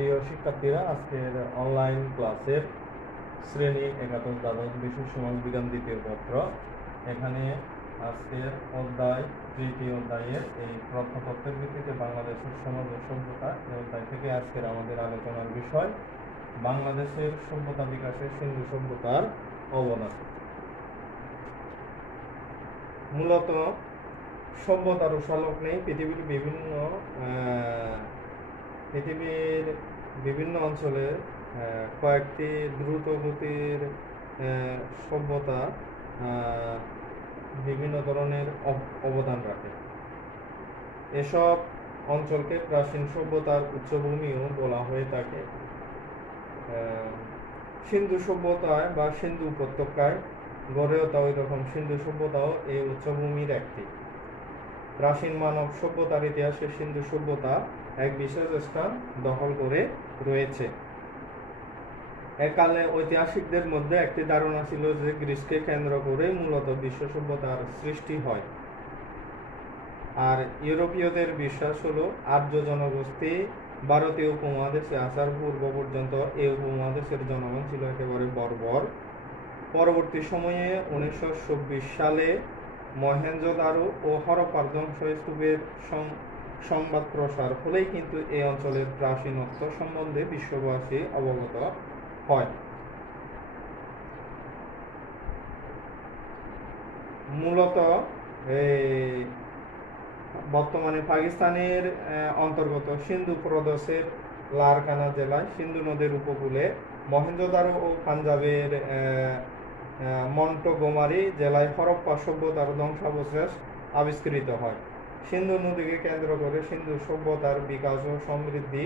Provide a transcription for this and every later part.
প্রিয় শিক্ষার্থীরা, আজকের অনলাইন ক্লাসের শ্রেণী একাদশ দ্বাদশ বিশ্ব সমাজ বিজ্ঞান দ্বিতীয় পত্র, এখানে আজকের অধ্যায় তৃতীয় অধ্যায়ের এই প্রত্নতত্ত্বের ভিত্তিতে বাংলাদেশের সমাজ ও সভ্যতা, এই অধ্যায় থেকে আজকের আমাদের আলোচনার বিষয় বাংলাদেশের সভ্যতা বিকাশে সিন্ধু সভ্যতার অবদান। মূলত সভ্যতার উসালগ্নে পৃথিবীর বিভিন্ন অঞ্চলে কয়েকটি দ্রুত গতির সভ্যতা বিভিন্ন ধরনের অবদান রাখে। এসব অঞ্চলকে প্রাচীন সভ্যতার উচ্চভূমিও বলা হয়ে থাকে। সিন্ধু সভ্যতায় বা সিন্ধু উপত্যকায় গড়ে ওঠা ওই রকম সিন্ধু সভ্যতাও এই উচ্চভূমির একটি। প্রাচীন মানব সভ্যতার ইতিহাসে সিন্ধু সভ্যতা এক বিশেষ স্থান দখল করে রয়েছে। একালে ঐতিহাসিকদের মধ্যে একটি ধারণা ছিল যে গ্রিসকে কেন্দ্র করে মূলত বিশ্ব সভ্যতার সৃষ্টি হয়, আর ইউরোপীয়দের বিশ্বাস হলো আর্য জনগোষ্ঠী ভারতীয় উপমহাদেশে আসার পূর্ব পর্যন্ত এই উপমহাদেশের জনগণ ছিল একেবারে বর্বর। পরবর্তী সময়ে 1926 সালে মহেঞ্জোদারো ও হরপ্পার ধ্বংসস্তূপের সংবাদ প্রসার হলেই কিন্তু এই অঞ্চলের প্রাচীনত্ব সম্বন্ধে বিশ্ববাসী অবগত হয়। মূলত বর্তমানে পাকিস্তানের অন্তর্গত সিন্ধু প্রদেশের লারকানা জেলায় সিন্ধু নদীর উপকূলে মহেঞ্জোদারো ও পাঞ্জাবের মন্টগোমারি জেলায় হরপ্পা সভ্যতার ধ্বংসাবশেষ আবিষ্কৃত হয়। সিন্ধু নদীকে কেন্দ্র করে সিন্ধু সভ্যতার বিকাশ ও সমৃদ্ধি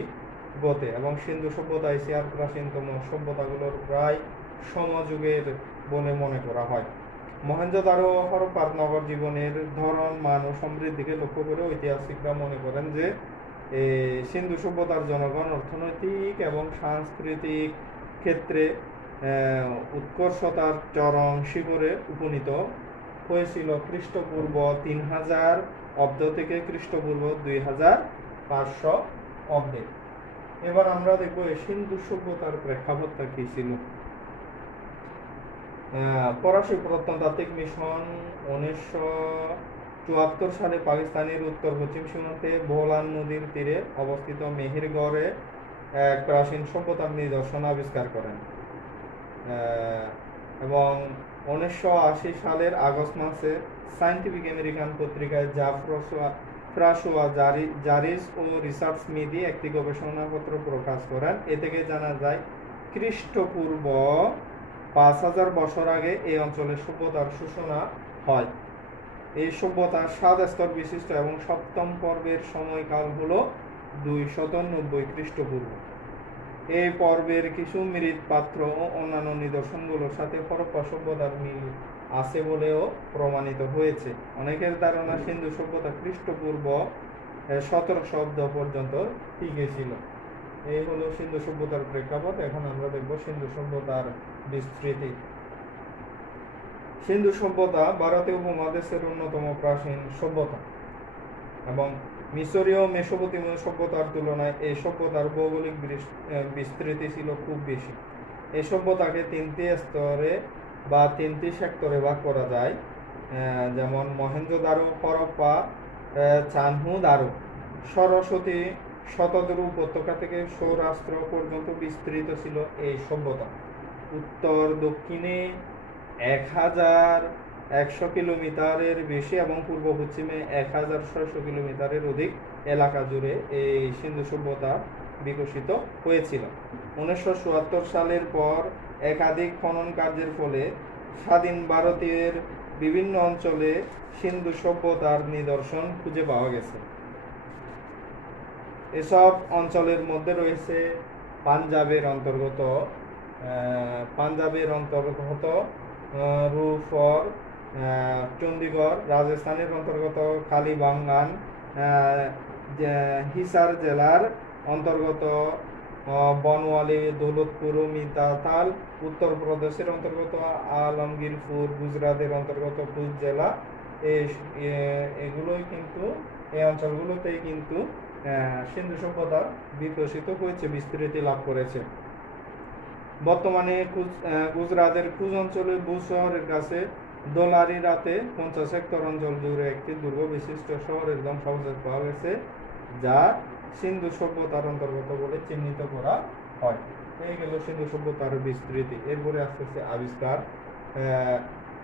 ঘটে এবং সিন্ধু সভ্যতা এশিয়ার প্রাচীনতম সভ্যতাগুলোর প্রায় সমযুগের বলে মনে করা হয়। মহেঞ্জোদারো ও হরপ্পার নগর জীবনের ধরন, মান ও সমৃদ্ধিকে লক্ষ্য করে ঐতিহাসিকরা মনে করেন যে সিন্ধু সভ্যতার জনগণ অর্থনৈতিক এবং সাংস্কৃতিক ক্ষেত্রে উৎকর্ষতার চরম শিখরে উপনীত হয়েছিল খ্রিস্টপূর্ব 3000 অব্দ থেকে খ্রিস্টপূর্ব 2500 অব্দে। এবার আমরা দেখব এই সিন্ধু সভ্যতার প্রেক্ষাপটটা কি ছিল। ফরাসি প্রত্নতাত্ত্বিক মিশন 1974 সালে পাকিস্তানের উত্তর পশ্চিম সীমান্তে বোলান নদীর তীরে অবস্থিত মেহেরগড়ে এক প্রাচীন সভ্যতার নিদর্শন আবিষ্কার করেন এবং 1980 সালের আগস্ট মাসে সায়েন্টিফিক আমেরিকান পত্রিকায় ফ্রাসোয়া জারিস ও রিসার্চ স্মিথি একটি গবেষণাপত্র প্রকাশ করেন। এ থেকে জানা যায় খ্রিস্টপূর্ব 5000 বছর আগে এই অঞ্চলের সভ্যতার সূচনা হয়। এই সভ্যতার 7 স্তর বিশিষ্ট এবং সপ্তম পর্বের সময়কাল হল 290 খ্রিস্টপূর্ব। এই পর্বের কিছু মৃৎপাত্র ও অন্যান্য নিদর্শনগুলোর সাথে হরপ্পা সভ্যতার মিল আছে বলেও প্রমাণিত হয়েছে। অনেকের ধারণা সিন্ধু সভ্যতা খ্রিস্টপূর্ব 1700 অব্দ পর্যন্ত টিকে ছিল। এই হলো সিন্ধু সভ্যতার প্রেক্ষাপট। এখন আমরা দেখব সিন্ধু সভ্যতার বিস্তৃতি। সিন্ধু সভ্যতা ভারতীয় উপমহাদেশের অন্যতম প্রাচীন সভ্যতা এবং মিশরীয় মেসোপটেমীয় সভ্যতার তুলনায় এই সভ্যতার ভৌগোলিক বিস্তৃতি ছিল খুব বেশি। এই সভ্যতাকে 3টি স্তরে বা 3টি সেক্টরে ভাগ করা যায়, যেমন মহেঞ্জোদারো, হরপ্পা, চানহুদারো। সরস্বতী শতদ্রু উপত্যকা থেকে সৌরাষ্ট্র পর্যন্ত বিস্তৃত ছিল এই সভ্যতা। উত্তর দক্ষিণে 1100 কিলোমিটারের বেশি এবং পূর্ব পশ্চিমে 1600 কিলোমিটারের অধিক এলাকা জুড়ে এই সিন্ধু সভ্যতা বিকশিত হয়েছিল। 1974 সালের পর একাধিক খনন কার্যের ফলে স্বাধীন ভারতের বিভিন্ন অঞ্চলে সিন্ধু সভ্যতার নিদর্শন খুঁজে পাওয়া গেছে। এসব অঞ্চলের মধ্যে রয়েছে পাঞ্জাবের অন্তর্গত রূপসর, চণ্ডীগড়, রাজস্থানের অন্তর্গত কালীবাঙ্গান, হিসার জেলার অন্তর্গত বনওয়ালি, দৌলতপুর, মিতাতাল, উত্তরপ্রদেশের অন্তর্গত আলমগীরপুর, গুজরাটের অন্তর্গত কুচ জেলা, এগুলোই কিন্তু এই অঞ্চলগুলোতেই কিন্তু সিন্ধু সভ্যতা বিকশিত হয়েছে, বিস্তৃতি লাভ করেছে। বর্তমানে গুজরাটের কুজ অঞ্চলে ভুজ শহরের কাছে দোলারি রাতে 50 হেক্টর অঞ্চল জুড়ে একটি দুর্গ বিশিষ্ট শহরের ধ্বংসাবশেষ পাওয়া গেছে, যা সিন্ধু সভ্যতার অন্তর্গত বলে চিহ্নিত করা হয়। এই গেল সিন্ধু সভ্যতার বিস্তৃতি। এরপরে আসতেছে আবিষ্কার।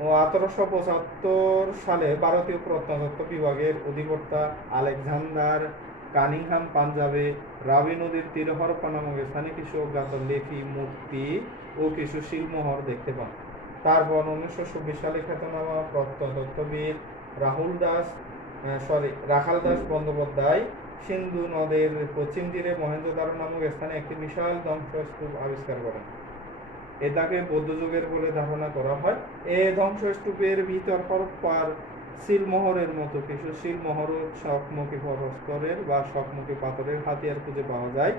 1875 সালে ভারতীয় প্রত্নতত্ত্ব বিভাগের অধিকর্তা আলেকজান্ডার কানিংহাম পাঞ্জাবে রাবি নদীর তীরে হরপ্পা নামক স্থানে কিছু অজ্ঞাত লিপি, মূর্তি ও কিছু শিলমোহর দেখতে পান। তারপর 1926 সালে খ্যাতনামা প্রত্নতত্ত্ববিদ রাখাল দাস বন্দ্যোপাধ্যায় সিন্ধু নদের পশ্চিম তীরে মহেঞ্জোদারো নামক স্থানে একটি বিশাল ধ্বংসস্তূপ আবিষ্কার করেন। এটাকে বৌদ্ধ যুগের বলে ধারণা করা হয়। এই ধ্বংসস্তূপের ভিতর হরপ্পার শিলমোহরের মতো কিছু শিলমোহর ও শখমুখী প্রস্তরের বা শখমুখী পাথরের হাতিয়ার খুঁজে পাওয়া যায়।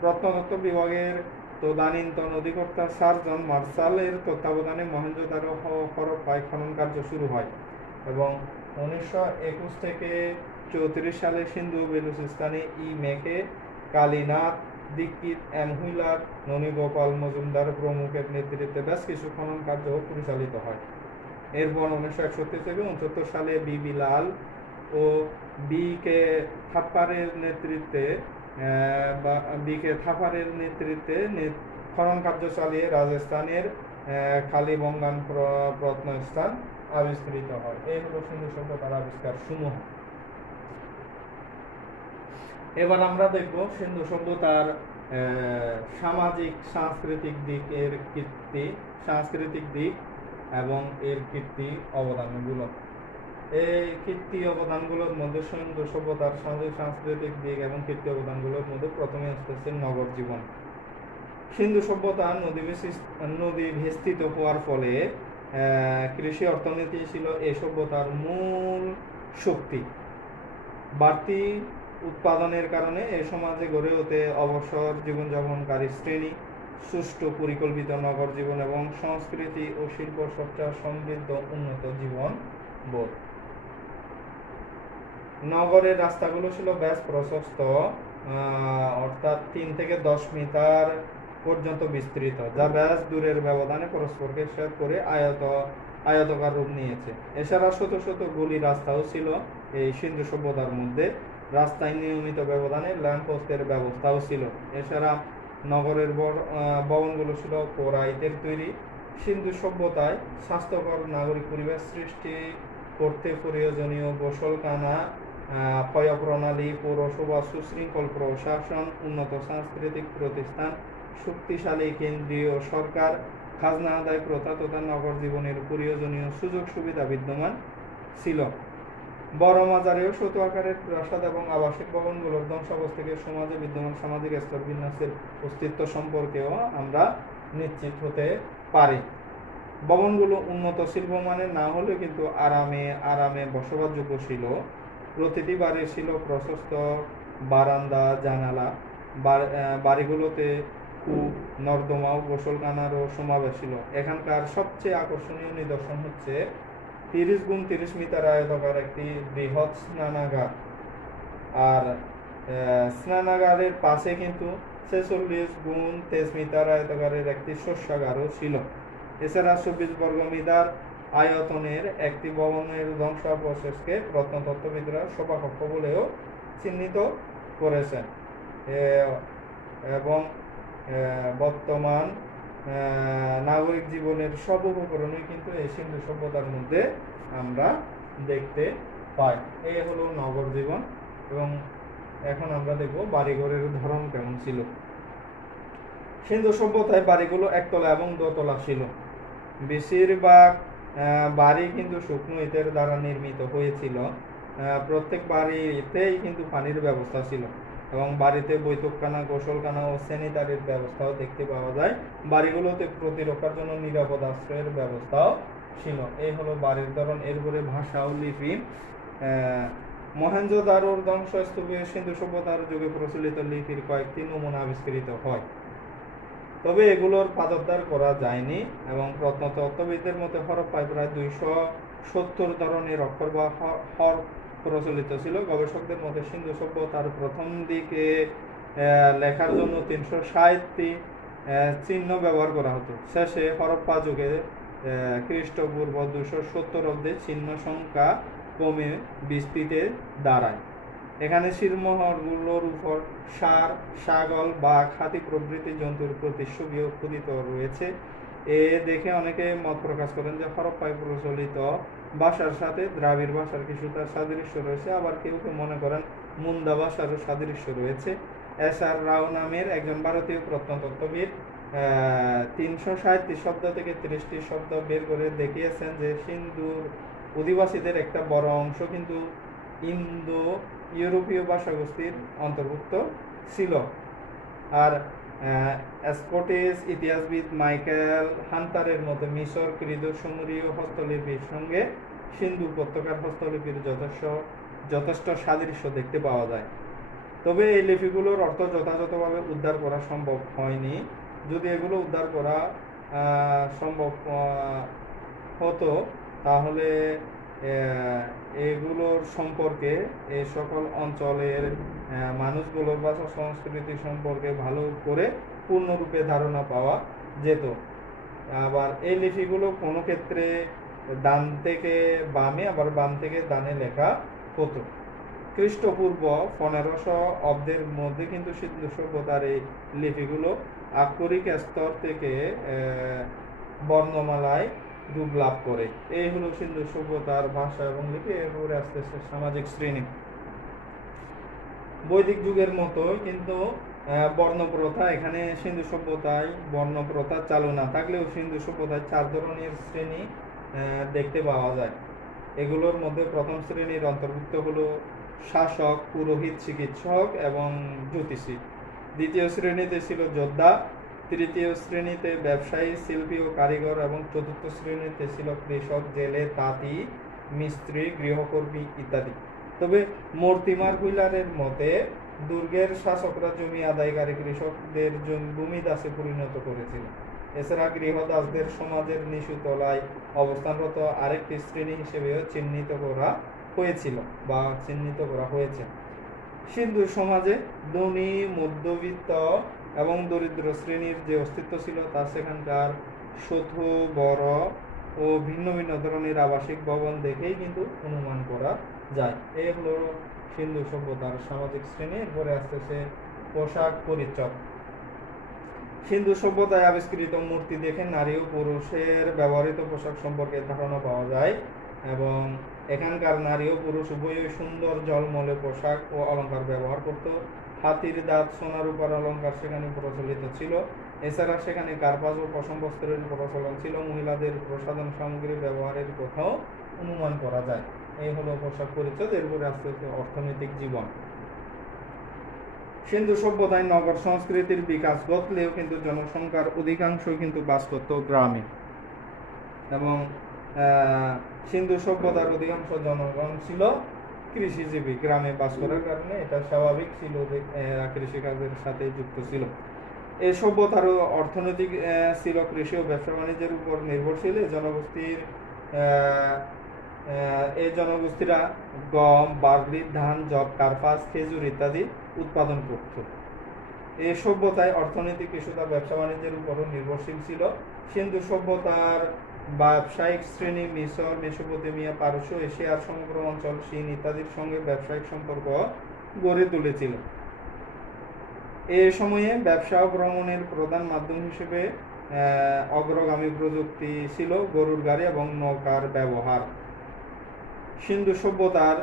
প্রত্নতত্ত্ব বিভাগের তদানীন্তন অধিকর্তা স্যার জন মার্শালের তত্ত্বাবধানে মহেঞ্জোদারো হরপ্পায় খনন কার্য শুরু হয় এবং 1921 থেকে 34 সালে সিন্ধু বেলুচিস্তানে মেকে, কালীনাথ দীক্ষিত, এম হুইলার, ননী গোপাল মজুমদার প্রমুখের নেতৃত্বে বেশ কিছু খনন কার্য পরিচালিত হয়। এরপর 1961 থেকে 69 সালে বি লাল ও বি কে থাপ্পারের নেতৃত্বে খনন কার্য চালিয়ে রাজস্থানের কালীবঙ্গান প্রত্নস্থান আবিষ্কৃত হয়। এই হলো সিন্ধু সভ্যতার আবিষ্কার সমূহ। এবার আমরা দেখব সিন্ধু সভ্যতার সামাজিক সাংস্কৃতিক দিক এবং এর কীর্তি অবদানগুলো। এই কীর্তি অবদানগুলোর মধ্যে সিন্ধু সভ্যতার সামাজিক সাংস্কৃতিক দিক এবং কীর্তি অবদানগুলোর মধ্যে প্রথমে আসতেছে নগর জীবন। সিন্ধু সভ্যতা নদী বেষ্টিত হওয়ার ফলে কৃষি অর্থনীতি ছিল এই সভ্যতার মূল শক্তি। বাড়তি উৎপাদনের কারণে এই সমাজে গড়ে ওঠে অবসর জীবনযাপনকারী শ্রেণী, সুষ্ঠু পরিকল্পিত নগর জীবন এবং সংস্কৃতি ও শিল্প চর্চা সমৃদ্ধ উন্নত জীবন বোধ। নগরের রাস্তাগুলো ছিল বেশ প্রশস্ত, অর্থাৎ 3 থেকে 10 মিটার পর্যন্ত বিস্তৃত, যা বেশ দূরের ব্যবধানে পরস্পরকে ছেদ করে আয়তাকার রূপ নিয়েছে। এছাড়া শত শত গলি রাস্তাও ছিল এই সিন্ধু সভ্যতার মধ্যে। রাস্তায় নিয়মিত ব্যবধানে ল্যাম্পপোস্টের ব্যবস্থাও ছিল। এছাড়া নগরের ভবনগুলো ছিল পোড়াইতের তৈরি। সিন্ধু সভ্যতায় স্বাস্থ্যকর নাগরিক পরিবেশ সৃষ্টি করতে প্রয়োজনীয় গোসলখানা, পয়ঃপ্রণালী, পৌরসভা, সুশৃঙ্খল প্রশাসন, উন্নত সাংস্কৃতিক প্রতিষ্ঠান, শক্তিশালী কেন্দ্রীয় সরকার, খাজনা আদায় প্রথা তথা নগর জীবনের প্রয়োজনীয় সুযোগ সুবিধা বিদ্যমান ছিল। বড় মাজারেও ছোট আকারের প্রাসাদ এবং আবাসিক ভবনগুলোর ধ্বংসাবশেষ থেকে সমাজে বিদ্যমান সামাজিক স্তর বিন্যাসের অস্তিত্ব সম্পর্কেও আমরা নিশ্চিত হতে পারি। ভবনগুলো উন্নত শিল্পমানের না হলেও কিন্তু আরামে বসবাসযোগ্য ছিল। প্রতিটি বাড়ি ছিল প্রশস্ত বারান্দা, জানালা। বাড়িগুলোতে কূপ, নর্দমা ও গোসলখানারও সমাবেশ ছিল। এখানকার সবচেয়ে আকর্ষণীয় নিদর্শন হচ্ছে 30 গুণ 30 মিটার আয়তকার একটি বৃহৎ স্নানাগার। আর স্নানাগারের পাশে কিন্তু 46 গুণ 23 মিটার আয়তকারের একটি শস্যাগারও ছিল। এছাড়া 24 বর্গ মিটার আয়তনের একটি ভবনের ধ্বংসাবশেষকে প্রত্নতত্ত্ববিদরা সভাকক্ষ বলেও চিহ্নিত করেছেন। এবং বর্তমান নাগরিক জীবনের সব উপকরণই কিন্তু এই সিন্ধু সভ্যতার মধ্যে আমরা দেখতে পাই। এই হলো নগর জীবন। এবং এখন আমরা দেখব বাড়িঘরের ধরন কেমন ছিল। সিন্ধু সভ্যতায় বাড়িগুলো একতলা এবং দোতলা ছিল। বেশিরভাগ বাড়ি কিন্তু শুকনো ইটের দ্বারা নির্মিত হয়েছিল। প্রত্যেক বাড়িতেই কিন্তু পানির ব্যবস্থা ছিল এবং বাড়িতে বৈঠকখানা, গোসলখানা ও স্যানিটারির ব্যবস্থাও দেখতে পাওয়া যায়। বাড়িগুলোতে প্রতিরক্ষার জন্য নিরাপদ আশ্রয়ের ব্যবস্থাও ছিল। এই হলো বাড়ির ধরন। এরপরে ভাষা ও লিপি। মহেঞ্জোদারোর ধ্বংসস্তূপে সিন্ধু সভ্যতার যুগে প্রচলিত লিপির কয়েকটি নমুনা আবিষ্কৃত হয়, তবে এগুলোর পাঠোদ্ধার করা যায়নি এবং প্রত্নতত্ত্ববিদদের মতে হরপ্পায় প্রায় 270 ধরনের অক্ষর বা প্রচলিত ছিল। গবেষকদের মতে সিন্ধু সভ্যতার প্রথম দিকে লেখার জন্য 360টি চিহ্ন ব্যবহার করা হতো। শেষে হরপ্পা যুগে খ্রিস্টপূর্ব 270 অব্দে চিহ্ন সংখ্যা কমে 20টিতে দাঁড়ায়। এখানে শিলমোহরগুলোর উপর ষাঁড়, ছাগল, বাঘ, হাতি প্রভৃতি জন্তুর প্রতিচ্ছবিও খোদিত রয়েছে। এ দেখে অনেকে মত প্রকাশ করেন যে হরপ্পায় প্রচলিত ভাষার সাথে দ্রাবিড় ভাষার কিছুটা সাদৃশ্য রয়েছে, আবার কেউ কেউ মনে করেন মুন্দা ভাষারও সাদৃশ্য রয়েছে। এস.আর. রাও নামের একজন ভারতীয় প্রত্নতত্ত্ববিদ 337টি শব্দ থেকে 30টি শব্দ বের করে দেখিয়েছেন যে সিন্ধুর অধিবাসীদের একটা বড় অংশ কিন্তু ইন্দো ইউরোপীয় ভাষাগোষ্ঠীর অন্তর্ভুক্ত ছিল। আর স্কটিশ ইতিহাসবিদ মাইকেল হান্টারের মতে মিশর, কৃত, সুমেরীয় হস্তলিপির সঙ্গে সিন্ধু উপত্যকার হস্তলিপির যথেষ্ট সাদৃশ্য দেখতে পাওয়া যায়। তবে এই লিপিগুলোর অর্থ যথাযথভাবে উদ্ধার করা সম্ভব হয়নি। যদি এগুলো উদ্ধার করা সম্ভব হতো তাহলে এগুলোর সম্পর্কে এই সকল অঞ্চলের মানুষগুলোর ভাষা সংস্কৃতি সম্পর্কে ভালো করে পূর্ণরূপে ধারণা পাওয়া যেত। আবার এই লিপিগুলো কোনো ক্ষেত্রে ডান থেকে বামে, আবার বাম থেকে ডানে লেখা হতো। খ্রিস্টপূর্ব 1500 অব্দের মধ্যে কিন্তু সিন্ধু সভ্যতার এই লিপিগুলো আক্ষরিক স্তর থেকে বর্ণমালায় রূপ লাভ করে। এই হলো সিন্ধু সভ্যতার ভাষা এবং লিপি। এরপরে আস্তে আস্তে সামাজিক শ্রেণী। বৈদিক যুগের মতো কিন্তু বর্ণপ্রথা এখানে সিন্ধু সভ্যতায় বর্ণপ্রথা চালু না থাকলেও সিন্ধু সভ্যতায় 4 ধরনের শ্রেণী দেখতে পাওয়া যায়। এগুলোর মধ্যে প্রথম শ্রেণীর অন্তর্ভুক্ত হলো শাসক, পুরোহিত, চিকিৎসক এবং জ্যোতিষী। দ্বিতীয় শ্রেণীতে ছিল যোদ্ধা, তৃতীয় শ্রেণীতে ব্যবসায়ী, শিল্পী ও কারিগর এবং চতুর্থ শ্রেণীতে ছিল কৃষক, জেলে, তাঁতি, মিস্ত্রি, গৃহকর্মী ইত্যাদি। তবে মর্তিমার হুইলারের মতে দুর্গের শাসকরা জমি আদায়কারী কৃষকদের ভূমিদাসে পরিণত করেছিল। এছাড়া গৃহদাসদের সমাজের নিচু তলায় অবস্থানরত আরেকটি শ্রেণী হিসেবেও চিহ্নিত করা হয়েছে। সিন্ধু সমাজে ধনী, মধ্যবিত্ত এবং দরিদ্র শ্রেণীর যে অস্তিত্ব ছিল তা সেখানকার ছোট, বড় ও ভিন্ন ভিন্ন ধরনের আবাসিক ভবন দেখেই কিন্তু অনুমান করা যায়। এই হলো সিন্ধু সভ্যতার সামাজিক শ্রেণী। এরপরে আসতেছে পোশাক পরিচ্ছদ। সিন্ধু সভ্যতায় আবিষ্কৃত মূর্তি দেখে নারী ও পুরুষের ব্যবহৃত পোশাক সম্পর্কে ধারণা পাওয়া যায় এবং এখানকার নারী ও পুরুষ উভয়ই সুন্দর ঝলমলে পোশাক ও অলঙ্কার ব্যবহার করত। হাতির দাঁত, সোনা রূপার অলঙ্কার সেখানে প্রচলিত ছিল। এছাড়া সেখানে কার্পাস ও পশম বস্ত্রের প্রচলন ছিল। মহিলাদের প্রসাধন সামগ্রী ব্যবহারের কথাও অনুমান করা যায়। এই হলো পোশাক পরিচ্ছদ। এরপরে আস্তে আস্তে অর্থনৈতিক জীবন। সিন্ধু সভ্যতায় নগর সংস্কৃতির বিকাশ ঘটলেও কিন্তু জনসংখ্যার অধিকাংশ কিন্তু বাস করত গ্রামে এবং সিন্ধু সভ্যতার অধিকাংশ জনগণ ছিল কৃষিজীবী। গ্রামে বাস করার কারণে এটা স্বাভাবিক ছিল যে কৃষিকাজের সাথে যুক্ত ছিল। এই সভ্যতার অর্থনৈতিক ছিল কৃষি ও ব্যবসা বাণিজ্যের উপর নির্ভরশীল। এই জনগোষ্ঠীরা গম, বার্লি, ধান, যব, কার্পাস, খেজুর ইত্যাদি উৎপাদন করত। এই সভ্যতায় অর্থনীতি কিছুটা ব্যবসা বাণিজ্যের উপরও নির্ভরশীল ছিল। সিন্ধু সভ্যতার ব্যবসায়িক শ্রেণী মিশর, মেসোপটেমিয়া, পারস্য, এশিয়ার সমগ্র অঞ্চল, চীন ইত্যাদির সঙ্গে ব্যবসায়িক সম্পর্ক গড়ে তুলেছিল। এ সময়ে ব্যবসা ও ভ্রমণের প্রধান মাধ্যম হিসেবে অগ্রগামী প্রযুক্তি ছিল গরুর গাড়ি এবং নৌকার ব্যবহার। সিন্ধু সভ্যতার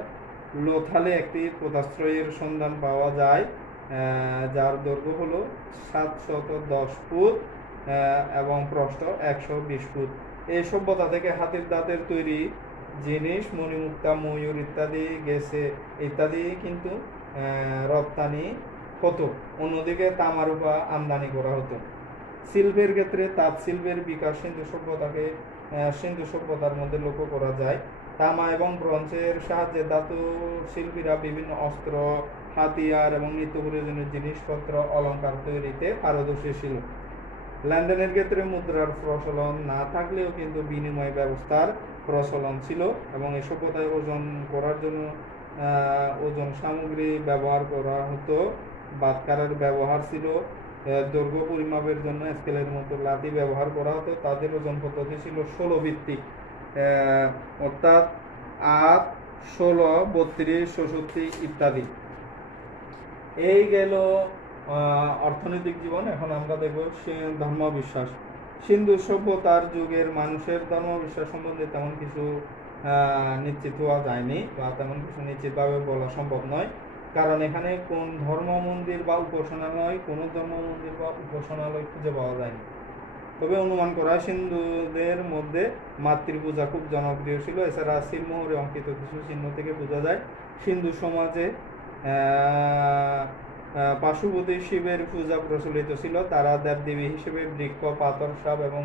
লোথালে একটি পোতাশ্রয়ের সন্ধান পাওয়া যায় যার দৈর্ঘ্য হলো 710 ফুট এবং প্রস্থ 120 ফুট। এই সভ্যতা থেকে হাতির দাঁতের তৈরি জিনিস, মণিমুক্তা, ময়ূর ইত্যাদি কিন্তু রপ্তানি হতো। অন্যদিকে তামারূপা আমদানি করা হতো। শিল্পের ক্ষেত্রে তাঁত শিল্পের বিকাশ সিন্ধু সভ্যতার মধ্যে লক্ষ্য করা যায়। তামা এবং ব্রোঞ্জের সাহায্যে ধাতু শিল্পীরা বিভিন্ন অস্ত্র, হাতিয়ার এবং নিত্য প্রয়োজনীয় জিনিসপত্র, অলঙ্কার তৈরিতে পারদর্শী ছিল। লেনদেনের ক্ষেত্রে মুদ্রার প্রচলন না থাকলেও কিন্তু বিনিময় ব্যবস্থার প্রচলন ছিল এবং এই সভ্যতায় ওজন করার জন্য ওজন সামগ্রী ব্যবহার করা হতো। বাটখারার ব্যবহার ছিল দৈর্ঘ্য পরিমাপের জন্য স্কেলের মতো লাঠি ব্যবহার করা হতো। তাদের ওজন পদ্ধতি ছিল 16 ভিত্তিক, অর্থাৎ 8, 16, 32, 64 ইত্যাদি। এই গেল অর্থনৈতিক জীবন। এখন আমরা দেখব ধর্মবিশ্বাস। সিন্ধু সভ্যতার যুগের মানুষের ধর্মবিশ্বাস সম্বন্ধে তেমন কিছু নিশ্চিত হওয়া যায়নি, বা তেমন কিছু নিশ্চিতভাবে বলা সম্ভব নয়, কারণ এখানে কোন ধর্ম মন্দির বা উপাসনালয়, কোনো ধর্ম মন্দির বা উপাসনালয় খুঁজে পাওয়া যায়নি। তবে অনুমান করা সিন্ধুদের মধ্যে মাতৃপূজা খুব জনপ্রিয় ছিল। এছাড়া সিলমোহরে অঙ্কিত কিছু চিহ্ন থেকে বোঝা যায় সিন্ধু সমাজে পার্শ্ববর্তী শিবের পূজা প্রচলিত ছিল। তারা দেবদেবী হিসেবে বৃক্ষ, পাথর, সাপ এবং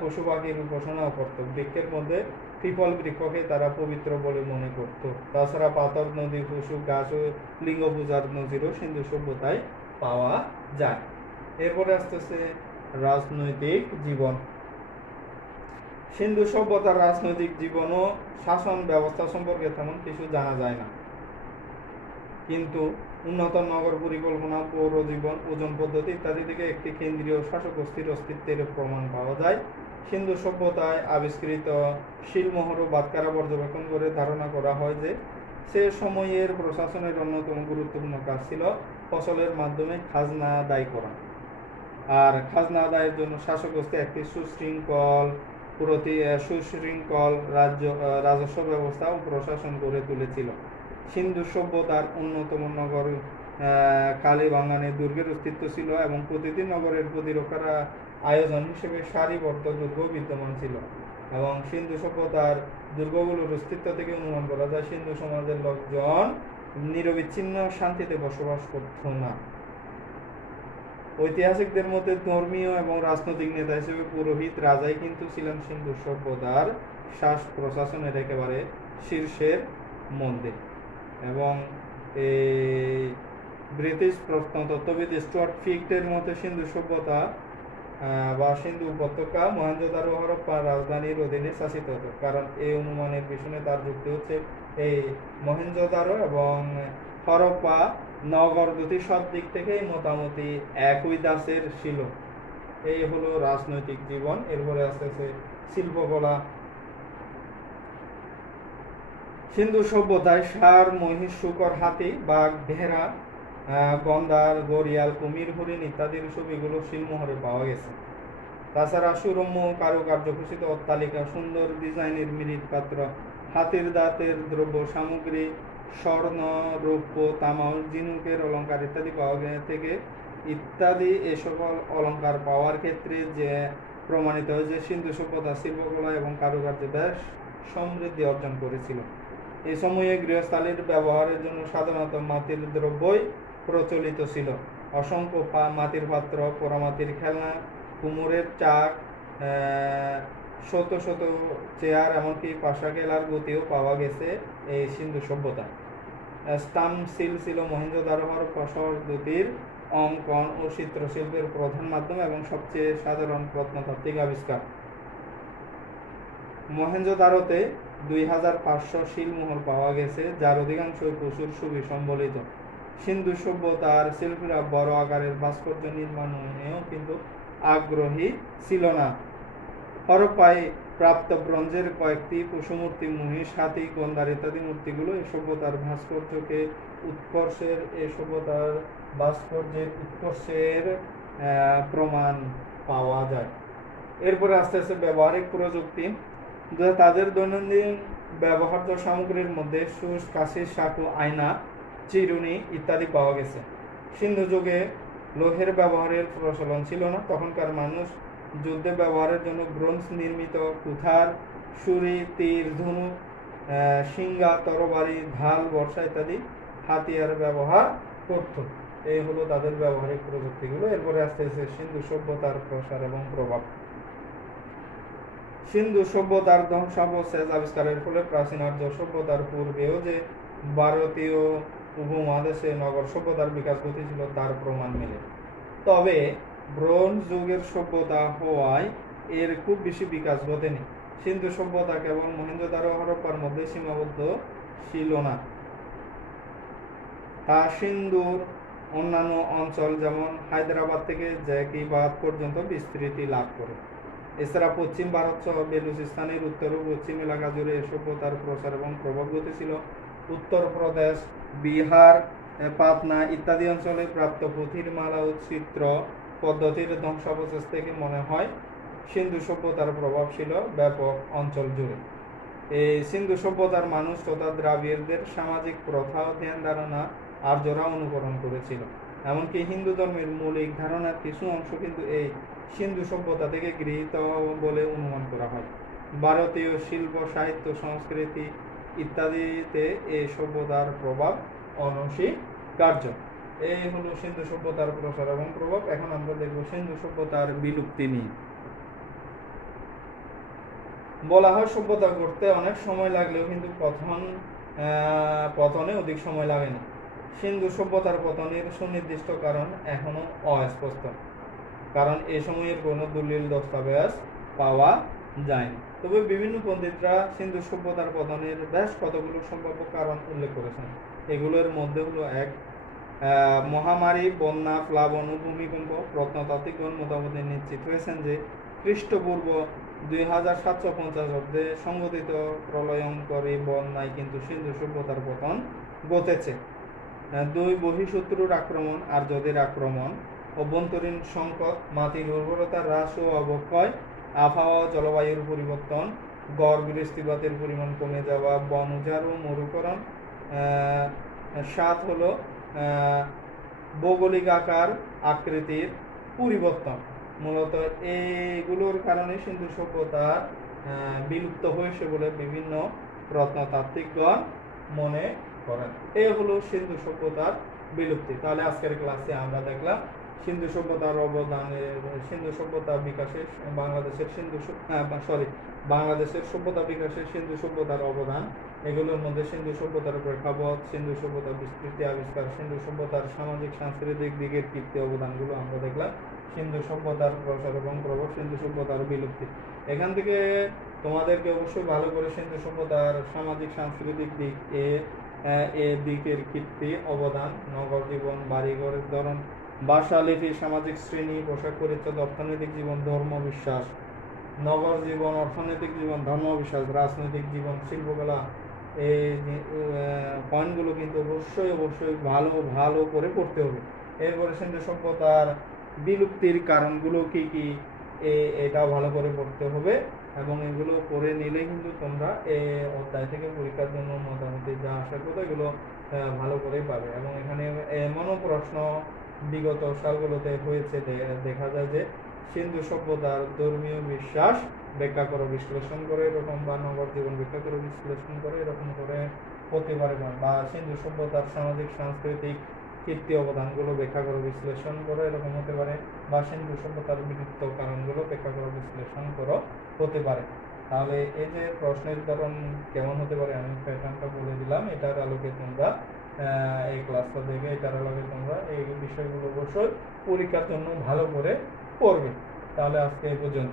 পশু পাখির উপাসনাও করত। বৃক্ষের মধ্যে পিপল বৃক্ষকে তারা পবিত্র বলে মনে করত। তাছাড়া পাথর, নদী, পশু, গাছ ও লিঙ্গ পূজার নজিরও সিন্ধু সভ্যতায় পাওয়া যায়। এরপরে আসতেছে রাজনৈতিক জীবন। সিন্ধু সভ্যতার রাজনৈতিক জীবন ও শাসন ব্যবস্থা সম্পর্কে তেমন কিছু জানা যায় না, কিন্তু উন্নত নগর পরিকল্পনা, পৌর জীবন, ওজন পদ্ধতি ইত্যাদি থেকে একটি কেন্দ্রীয় শাসক গোষ্ঠীর অস্তিত্বের প্রমাণ পাওয়া যায়। সিন্ধু সভ্যতায় আবিষ্কৃত শিলমোহর ও বাটখারা পর্যবেক্ষণ করে ধারণা করা হয় যে সে সময়ের প্রশাসনের অন্যতম গুরুত্বপূর্ণ কাজ ছিল ফসলের মাধ্যমে খাজনা আদায় করা। আর খাজনা আদায়ের জন্য শাসক গোষ্ঠী একটি সুশৃঙ্খল রাজস্ব ব্যবস্থা ও প্রশাসন গড়ে তুলেছিল। সিন্ধু সভ্যতার অন্যতম নগর কালীবাঙ্গানে দুর্গের অস্তিত্ব ছিল এবং প্রতিটি নগরের প্রতিরক্ষার আয়োজন হিসেবে সারিবদ্ধ দুর্গ বিদ্যমান ছিল। এবং সিন্ধু সভ্যতার দুর্গগুলোর অস্তিত্ব থেকে অনুমান করা যায় সিন্ধু সমাজের লোকজন নিরবিচ্ছিন্ন শান্তিতে বসবাস করত না। ঐতিহাসিকদের মধ্যে ধর্মীয় এবং রাজনৈতিক নেতা হিসেবে পুরোহিত রাজাই কিন্তু ছিলেন সিন্ধু সভ্যতার প্রশাসনের একেবারে শীর্ষের মধ্যে। এবং ব্রিটিশ প্রত্নতত্ত্ববিদ স্টুয়ার্ট ফিক্টের মতে সিন্ধু সভ্যতা বা সিন্ধু উপত্যকা মহেঞ্জোদারো হরপ্পা রাজধানীর অধীনে শাসিত হতো। কারণ এই অনুমানের পিছনে তার যুক্তি হচ্ছে এই মহেঞ্জোদারো এবং হরপ্পা নগর দুটি সব দিক থেকেই মোটামুটি একই দাসের ছিল। এই হলো রাজনৈতিক জীবন। এরপরে আসতেছে শিল্পকলা। সিন্ধু সভ্যতায় ষাঁড়, মহিষ, শূকর, হাতি, বাঘ, ভেড়া, গন্ডার, গড়িয়াল, কুমির, হরিণ ইত্যাদির ছবিগুলো শিলমোহরে পাওয়া গেছে। তাছাড়া সুরম্য কারুকার্য খচিত অট্টালিকা, সুন্দর ডিজাইনের মৃৎপাত্র, হাতির দাঁতের দ্রব্য সামগ্রী, স্বর্ণ, রৌপ্য, তামা, ঝিনুকের অলঙ্কার ইত্যাদি পাওয়া থেকে ইত্যাদি এই সকল অলঙ্কার পাওয়ার ক্ষেত্রে যে প্রমাণিত হয় যে সিন্ধু সভ্যতা শিল্পকলা এবং কারুকার্যে বেশ সমৃদ্ধি অর্জন করেছিল। এই সময়ে গৃহস্থালির ব্যবহারের জন্য সাধারণত মাটির দ্রব্যই প্রচলিত ছিল। অসংখ্য মাটির পাত্র, পোড়ামাটির খেলনা, কুমোরের চাক, শত শত চেয়ার, এমনকি পাশা খেলার গতিও পাওয়া গেছে এই সিন্ধু সভ্যতায়। স্টাম্প সিল ছিল মহেঞ্জোদারো হরপ্পা দুটির অঙ্কন ও চিত্রশিল্পের প্রধান মাধ্যম এবং সবচেয়ে সাধারণ প্রত্নতাত্ত্বিক আবিষ্কার। মহেঞ্জোদারোতে 2500 শিলমোহর পাওয়া গেছে, যার অধিকাংশই প্রচুর সুবিসম্বলিত। সিন্ধু সভ্যতার শিল্পীরা বড় আকারের ভাস্কর্য নির্মাণেও কিন্তু আগ্রহী ছিল না। হরপ্পায় প্রাপ্ত ব্রোঞ্জের কয়েকটি পশুমূর্তি, মহিষ, হাতি, গন্ডার ইত্যাদি মূর্তিগুলো এই সভ্যতার ভাস্কর্যের উৎকর্ষের প্রমাণ পাওয়া যায়। এরপরে আস্তে আস্তে ব্যবহারিক প্রযুক্তি। তাদের দৈনন্দিন ব্যবহার্য সামগ্রীর মধ্যে সুস, কাঁচি, চাকু, আয়না, চিরুনি ইত্যাদি পাওয়া গেছে। সিন্ধু যুগে লোহের ব্যবহারের প্রচলন ছিল না। তখনকার মানুষ যুদ্ধে ব্যবহারের জন্য ব্রোঞ্জ নির্মিত কুঠার, ছুরি, তীর, ধনুক, শিঙ্গা, তরবারি, ঢাল, বর্ষা ইত্যাদি হাতিয়ার ব্যবহার করত। এই হলো তাদের ব্যবহারিক প্রযুক্তিগুলো। এরপরে আস্তে আস্তে সিন্ধু সভ্যতার প্রসার এবং প্রভাব। সিন্ধু সভ্যতার ধ্বংসাবশেষ আবিষ্কারের ফলে প্রাচীন আর্য সভ্যতার পূর্বেও যে ভারতীয় উপমহাদেশে নগর সভ্যতার বিকাশ ঘটেছিল তার প্রমাণ মেলে। তবে ব্রোঞ্জ যুগের সভ্যতা হওয়ায় এর খুব বেশি বিকাশ ঘটেনি। সিন্ধু সভ্যতা কেবল মহেঞ্জোদারো হরপ্পার মধ্যে সীমাবদ্ধ ছিল না। তা সিন্ধুর অন্যান্য অঞ্চল যেমন হায়দ্রাবাদ থেকে জ্যাকিবাদ পর্যন্ত বিস্তৃতি লাভ করে। এছাড়া পশ্চিম ভারত সহ বেলুচিস্তানের উত্তর ও পশ্চিম এলাকা জুড়ে এ সভ্যতার প্রসার এবং প্রভাব ঘটেছিল। উত্তরপ্রদেশ, বিহার, পাটনা ইত্যাদি অঞ্চলে প্রাপ্ত পুঁথির মালা ও চিত্র পদ্ধতির ধ্বংসাবশেষ থেকে মনে হয় সিন্ধু সভ্যতার প্রভাব ছিল ব্যাপক অঞ্চল জুড়ে। এই সিন্ধু সভ্যতার মানুষ তথা দ্রাবিড়দের সামাজিক প্রথা ও ধ্যান ধারণা আর্যরা অনুকরণ করেছিল। এমনকি হিন্দু ধর্মের মৌলিক ধারণার কিছু অংশ কিন্তু এই সিন্ধু সভ্যতা থেকে গৃহীত বলে অনুমান করা হয়। ভারতীয় শিল্প, সাহিত্য, সংস্কৃতি ইত্যাদিতে এই সভ্যতার প্রভাব অনস্বীকার্য। এই হলো সিন্ধু সভ্যতার প্রসার এবং প্রভাব। এখন আমরা দেখব সিন্ধু সভ্যতার বিলুপ্তি নিয়ে। বলা হয় সভ্যতা গড়তে অনেক সময় লাগলেও কিন্তু পতনে অধিক সময় লাগে না। সিন্ধু সভ্যতার পতনের সুনির্দিষ্ট কারণ এখনো অস্পষ্ট, কারণ এ সময়ের কোনো দলিল দস্তাবেজ পাওয়া যায়নি। তবে বিভিন্ন পণ্ডিতরা সিন্ধু সভ্যতার পতনের বেশ কতগুলো সম্ভাব্য কারণ উল্লেখ করেছেন। এগুলোর মধ্যে হলো এক, মহামারী, বন্যা, প্লাবন ও ভূমিকম্প। প্রত্নতাত্ত্বিকগণ মোটামুটি নিশ্চিত হয়েছেন যে খ্রিস্টপূর্ব 2750 অব্দে সংঘটিত প্রলয়ঙ্করী বন্যায় কিন্তু সিন্ধু সভ্যতার পতন ঘটেছে। দুই, বহিঃশত্রুর আক্রমণ, আর্যদের আক্রমণ, অভ্যন্তরীণ সংকট, মাটির উর্বরতা হ্রাস ও অবক্ষয়, আবহাওয়া জলবায়ুর পরিবর্তন, গড় বৃষ্টিপাতের পরিমাণ কমে যাওয়া, বন উজাড় ও মরুকরণ। 7 হলো ভৌগোলিক আকার আকৃতির পরিবর্তন। মূলত এইগুলোর কারণে সিন্ধু সভ্যতা বিলুপ্ত হয়েছে বলে বিভিন্ন প্রত্নতাত্ত্বিকগণ মনে করেন। এই হলো সিন্ধু সভ্যতার বিলুপ্তি। তাহলে আজকের ক্লাসে আমরা দেখলাম সিন্ধু সভ্যতার অবদানের, সিন্ধু সভ্যতা বিকাশে বাংলাদেশের সভ্যতা বিকাশে সিন্ধু সভ্যতার অবদান। এগুলোর মধ্যে সিন্ধু সভ্যতার প্রেক্ষাপট, সিন্ধু সভ্যতার বিস্তৃতি আবিষ্কার, সিন্ধু সভ্যতার সামাজিক সাংস্কৃতিক দিকের কীর্তি অবদানগুলো আমরা দেখলাম। সিন্ধু সভ্যতার প্রসার এবং প্রভাব, সিন্ধু সভ্যতার বিলুপ্তি। এখান থেকে তোমাদেরকে অবশ্যই ভালো করে সিন্ধু সভ্যতার সামাজিক সাংস্কৃতিক দিক এ দিকের কীর্তি অবদান, নগর জীবন, বাড়িঘরের ধরন, ভাষা, লিপি, সামাজিক শ্রেণী, পোশাক পরিচ্ছদ, অর্থনৈতিক জীবন, ধর্ম বিশ্বাস, নগর জীবন, অর্থনৈতিক জীবন, ধর্ম বিশ্বাস, রাজনৈতিক জীবন, শিল্পকলা, এই পয়েন্টগুলো কিন্তু অবশ্যই ভালো করে পড়তে হবে। এরপরে সিন্ধু সভ্যতার বিলুপ্তির কারণগুলো কি কি এটাও ভালো করে পড়তে হবে, এবং এগুলো পড়ে নিলে কিন্তু তোমরা এই অধ্যায় থেকে পরীক্ষার জন্য মোটামুটি যা আশা করো এগুলো ভালো করেই পাবে। এবং এখানে এমনও প্রশ্ন বিগত সালগুলোতে হয়েছে, দেখা যায় যে সিন্ধু সভ্যতার ধর্মীয় বিশ্বাস ব্যাখ্যা করো, বিশ্লেষণ করে এরকম, বা নগর জীবন ব্যাখ্যা করে বিশ্লেষণ করে এরকম করে হতে পারে, বা সিন্ধু সভ্যতার সামাজিক সাংস্কৃতিক কীর্তি অবদানগুলো ব্যাখ্যা করে বিশ্লেষণ করো এরকম হতে পারে, বা সিন্ধু সভ্যতার বিলুপ্ত কারণগুলো ব্যাখ্যা করে বিশ্লেষণ করো হতে পারে। তাহলে এই যে প্রশ্নের ধরন কেমন হতে পারে আমি প্যাটার্নটা বলে দিলাম। এটার আলোকে তোমরা এই ক্লাসটা দেখে এটার আলোকে তোমরা এই বিষয়গুলো অবশ্যই পরীক্ষার জন্য ভালো করে পড়বে। তাহলে আজকে এই পর্যন্ত।